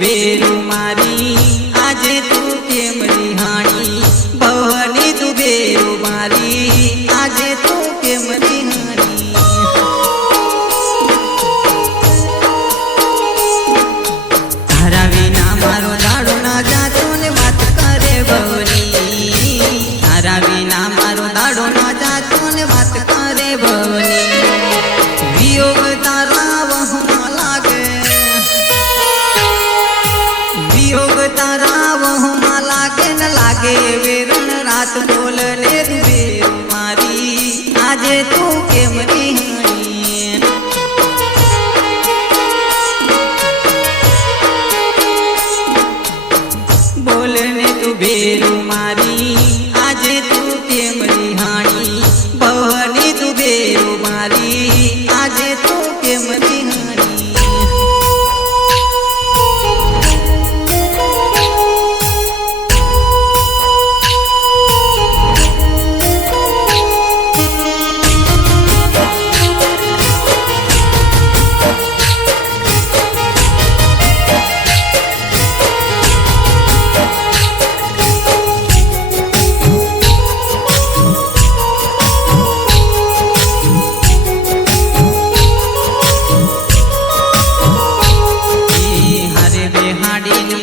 बेरू मारी आजे तू केम रिहाणी भवानी तू बेरू मारी आजे तू केम रिहाणी तारा विना मारो दाड़ो ना जातो ने बात करे भवनी तारा विना मारो दाड़ो ना जातो ने बात करे भवनी वियोग तारा वहाँ लागे वियोग तारा वहाँ लागे न लागे वेरण रात बोलने बेरू मारी आजे तू केम रिहाणी बोलने तू बेरू मारी आजे तू केम रिहाणी भवानी तू बेरू मारी आजे तू केम रिहाणी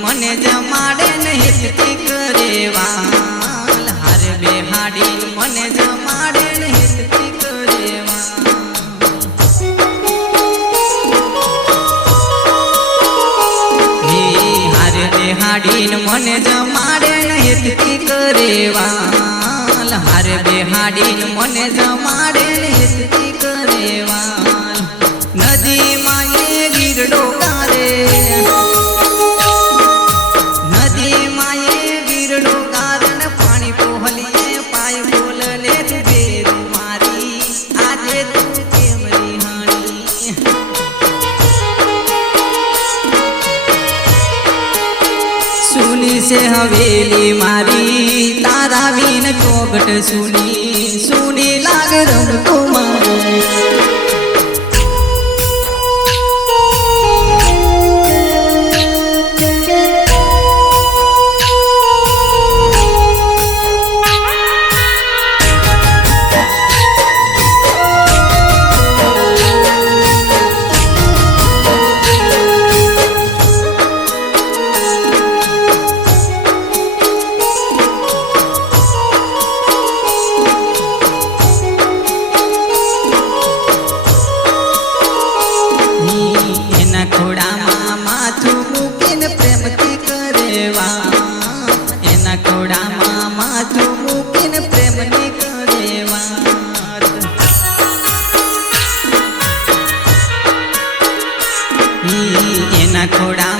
મને જમાડે ને હિતથી કરેવાલ હાર બેહાડી મને જમાડે ને હિતથી કરેવાલ હાર બેહાડી મને જમાડે ને હિતથી કરેવાલ હાર બેહાડી મને જમાડે ને હિતથી કરેવાલ નદી માં એ ગીરડો કારે सुनी से हवेली मारी तारा बीन चौकट सुनी सुनी लाग रंग कुमार खोड़ा